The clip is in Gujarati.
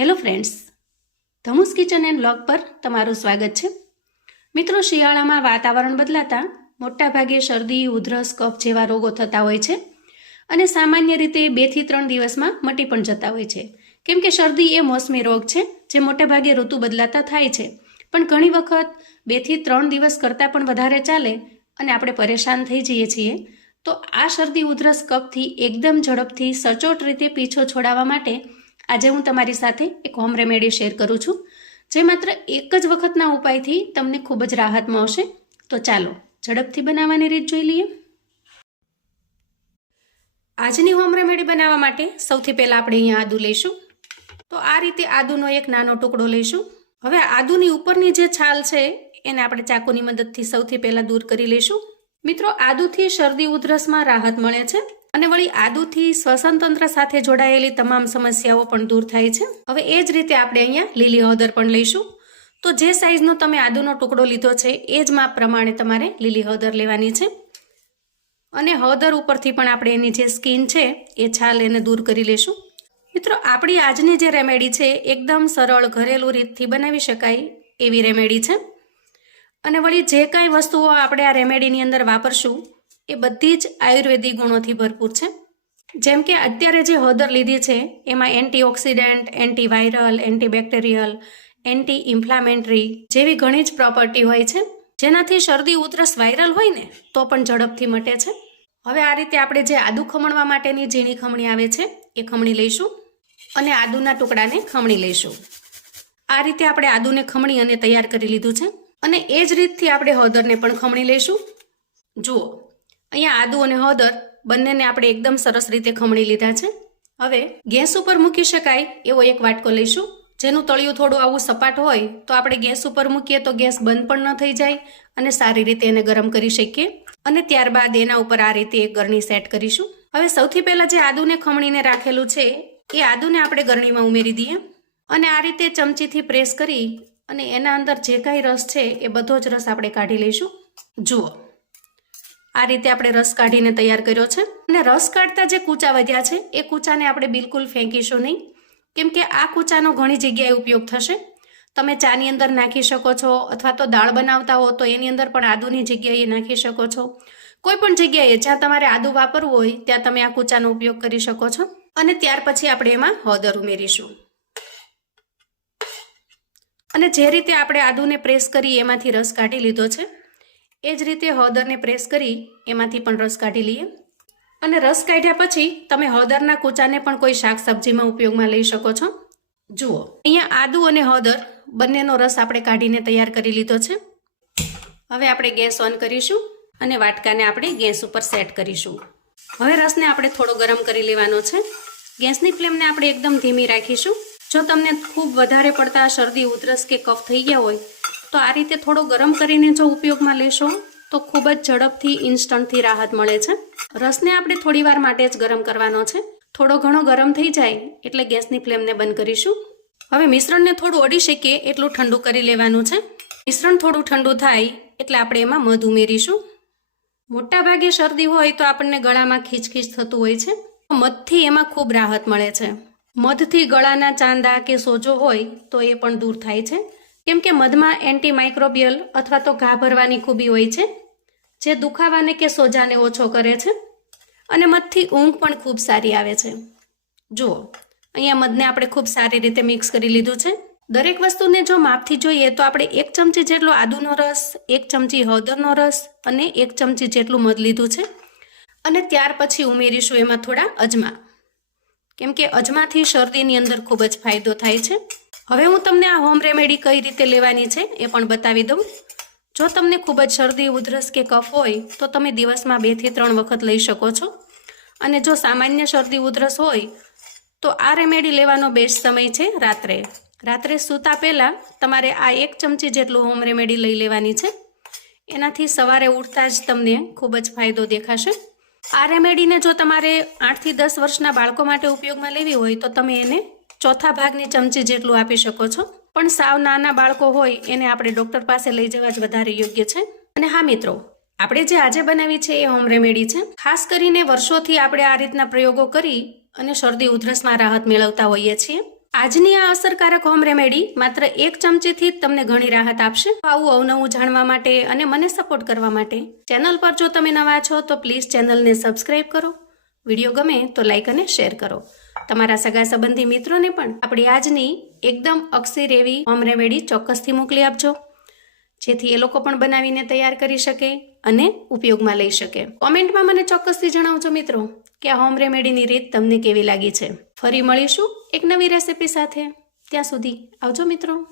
Hello friends Dhamus kitchen and blog પર તમારું સ્વાગત છે. મિત્રો, શિયાળામાં વાતાવરણ બદલાતા મોટાભાગે શરદી, ઉધરસ, કફ જેવા રોગો થતા હોય છે અને સામાન્ય રીતે બેથી ત્રણ દિવસમાં મટી પણ જતા હોય છે. કેમ કે શરદી એ મોસમી રોગ છે, જે મોટેભાગે ઋતુ બદલાતા થાય છે. પણ ઘણી વખત બેથી ત્રણ દિવસ કરતાં પણ વધારે ચાલે અને આપણે પરેશાન થઈ જઈએ છીએ, તો આ શરદી, ઉધરસ, કફથી એકદમ ઝડપથી સચોટ રીતે પીછો છોડાવવા માટે આજે હું તમારી સાથે એક હોમ રેમેડી શેર કરું છું, જે માત્ર એક જ વખતના ઉપાયથી તમને ખૂબ જ રાહત મળશે. તો ચાલો, ઝડપથી બનાવવાની રીત જોઈ લઈએ. આજની હોમ રેમેડી બનાવવા માટે સૌથી પહેલાં આપણે અહીંયા આદુ લઈશું. તો આ રીતે આદુનો એક નાનો ટુકડો લઈશું. હવે આદુની ઉપરની જે છાલ છે, એને આપણે ચાકુની મદદથી સૌથી પહેલાં દૂર કરી લઈશું. મિત્રો, આદુથી શરદી ઉધરસમાં રાહત મળે છે. અને વળી આદુથી શ્વસન તંત્ર સાથે જોડાયેલી તમામ સમસ્યાઓ પણ દૂર થાય છે. હવે એ જ રીતે આપણે અહીંયા લીલી હળદર પણ લઈશું. તો જે સાઈઝનો તમે આદુનો ટુકડો લીધો છે, એ જ માપ પ્રમાણે તમારે લીલી હળદર લેવાની છે. અને હળદર ઉપરથી પણ આપણે એની જે સ્કીન છે, એ છાલ એને દૂર કરી લેશું. મિત્રો, આપણી આજની જે રેમેડી છે, એકદમ સરળ ઘરેલું રીતથી બનાવી શકાય એવી રેમેડી છે. અને વળી જે કાંઈ વસ્તુઓ આપણે આ રેમેડીની અંદર વાપરશું એ બધી જ આયુર્વેદિક ગુણોથી ભરપૂર છે. જેમ કે અત્યારે જે હળદર લીધી છે, એમાં antioxidant, antiviral, antibacterial anti inflammatory જેવી ઘણી જ પ્રોપર્ટી હોય છે. જેનાથી શરદી, ઉધરસ વાયરલ હોય ને, તો પણ ઝડપથી મટે છે. હવે આ રીતે આપણે જે આદુ ખમણવા માટેની ઝીણી ખમણી આવે છે, એ ખમણી લઈશું અને આદુના ટુકડાને ખમણી લઈશું. આ રીતે આપણે આદુને ખમણી અને તૈયાર કરી લીધું છે અને એ જ રીતથી આપણે હળદરને પણ ખમણી લઈશું. જુઓ અહીંયા આદુ અને હળદર બંનેને આપણે એકદમ સરસ રીતે ખમણી લીધા છે. હવે ગેસ ઉપર મૂકી શકાય એવો એક વાટકો લઈશું. જેનું તળિયું થોડું આવું સપાટ હોય તો આપણે ગેસ ઉપર મૂકીએ તો ગેસ બંધ પણ ન થઈ જાય અને સારી રીતે એને ગરમ કરી શકીએ. અને ત્યારબાદ એના ઉપર આ રીતે એક ગરણી સેટ કરીશું. હવે સૌથી પહેલાં જે આદુને ખમણીને રાખેલું છે, એ આદુને આપણે ગરણીમાં ઉમેરી દઈએ. અને આ રીતે ચમચીથી પ્રેસ કરી અને એના અંદર જે કાંઈ રસ છે એ બધો જ રસ આપણે કાઢી લઈશું. જુઓ. આ રીતે આપણે રસ કાઢીને તૈયાર કર્યો છે. અને રસ કાઢતા જે કૂચા વધ્યા છે, એ કૂચાને આપણે બિલકુલ ફેંકીશું નહીં. કેમ કે આ કૂચાનો ઘણી જગ્યાએ ઉપયોગ થશે. તમે ચાની અંદર નાખી શકો છો, અથવા તો દાળ બનાવતા હો તો એની અંદર પણ આદુની જગ્યાએ નાખી શકો છો. કોઈ પણ જગ્યાએ જ્યાં તમારે આદુ વાપરવું હોય, ત્યાં તમે આ કૂચાનો ઉપયોગ કરી શકો છો. અને ત્યાર પછી આપણે એમાં હળદર ઉમેરીશું. અને જે રીતે આપણે આદુને પ્રેસ કરી, એમાંથી રસ કાઢી લીધો છે. એ જ રીતે હળદરને પ્રેસ કરી એમાંથી પણ રસ કાઢી લઈએ. અને રસ કાઢ્યા પછી તમે હળદરના કૂચાને પણ કોઈ શાક સબ્જીમાં ઉપયોગમાં લઈ શકો છો. જુઓ, અહીંયા આદુ અને હળદર બંનેનો રસ આપણે કાઢીને તૈયાર કરી લીધો છે. હવે આપણે ગેસ ઓન કરીશું અને વાટકાને આપણે ગેસ ઉપર સેટ કરીશું. હવે રસને આપણે થોડો ગરમ કરી લેવાનો છે. ગેસની ફ્લેમને આપણે એકદમ ધીમી રાખીશું. જો તમને ખૂબ વધારે પડતા શરદી, ઉધરસ કે કફ થઈ ગયા હોય તો આ રીતે થોડો ગરમ કરીને જો ઉપયોગમાં લેશો, તો ખૂબ જ ઝડપથી, ઇન્સ્ટન્ટથી રાહત મળે છે. રસને આપણે થોડી વાર માટે જ ગરમ કરવાનો છે. થોડો ઘણો ગરમ થઈ જાય, એટલે ગેસની ફ્લેમને બંધ કરીશું. હવે મિશ્રણને થોડું અડી શકીએ, એટલું ઠંડુ કરી લેવાનું છે. મિશ્રણ થોડું ઠંડુ થાય, એટલે આપણે એમાં મધ ઉમેરીશું. મોટા ભાગે શરદી હોય તો આપણને ગળામાં ખીચખીચ થતું હોય છે. મધથી એમાં ખૂબ રાહત મળે છે. મધથી ગળાના ચાંદા કે સોજો હોય, તો એ પણ દૂર થાય છે. કેમ કે મધમાં એન્ટી માઇક્રોબિયલ અથવા તો ઘા ભરવાની ખૂબી હોય છે, જે દુખાવાને કે સોજાને ઓછો કરે છે અને મધથી ઊંઘ પણ ખૂબ સારી આવે છે. જુઓ, અહીંયા મધને આપણે ખૂબ સારી રીતે મિક્સ કરી લીધું છે. દરેક વસ્તુને જો માપથી જોઈએ તો આપણે એક ચમચી જેટલો આદુનો રસ, એક ચમચી હળદરનો રસ અને એક ચમચી જેટલું મધ લીધું છે. અને ત્યાર પછી ઉમેરીશું એમાં થોડા અજમા. કેમ કે અજમાથી શરદીની અંદર ખૂબ જ ફાયદો થાય છે. હવે હું તમને આ હોમ રેમેડી કઈ રીતે લેવાની છે એ પણ બતાવી દઉં. જો તમને ખૂબ જ શરદી, ઉધરસ કે કફ હોય, તો તમે દિવસમાં બેથી ત્રણ વખત લઈ શકો છો. અને જો સામાન્ય શરદી, ઉધરસ હોય, તો આ રેમેડી લેવાનો બેસ્ટ સમય છે રાત્રે. રાત્રે સૂતા પહેલાં તમારે આ એક ચમચી જેટલું હોમ રેમેડી લઈ લેવાની છે. એનાથી સવારે ઉઠતા જ તમને ખૂબ જ ફાયદો દેખાશે. આ રેમેડીને જો તમારે આઠથી દસ વર્ષના બાળકો માટે ઉપયોગમાં લેવી હોય, તો તમે એને ચોથા ભાગની ચમચી જેટલું આપી શકો છો. પણ સાવ નાના બાળકો હોય એને આપણે ડૉક્ટર પાસે લઈ જવા જ વધારે યોગ્ય છે. અને હા મિત્રો, આપણે જે આજે બનાવી છે એ હોમ રેમેડી છે. ખાસ કરીને વર્ષોથી આપણે આ રીતના પ્રયોગો કરી અને શરદી, ઉધરસમાં રાહત મેળવતા હોઈએ છીએ. આજની આ અસરકારક હોમ રેમેડી માત્ર એક ચમચીથી જ તમને ઘણી રાહત આપશે. આવું અવનવું જાણવા માટે અને મને સપોર્ટ કરવા માટે ચેનલ પર જો તમે નવા છો તો પ્લીઝ ચેનલને સબસ્ક્રાઇબ કરો. વીડિયો ગમે તો લાઇક અને શેર કરો. તમારા સગા સંબંધી મિત્રોને પણ આપણી આજની એકદમ અક્ષીર એવી હોમ રેમેડી ચોક્કસથી મોકલી આપજો. જેથી એ લોકો પણ બનાવીને તૈયાર કરી શકે અને ઉપયોગમાં લઈ શકે. કોમેન્ટમાં મને ચોક્કસથી જણાવજો મિત્રો કે આ હોમ રેમેડીની રીત તમને કેવી લાગી છે. ફરી મળીશું એક નવી રેસીપી સાથે. ત્યાં સુધી આવજો મિત્રો.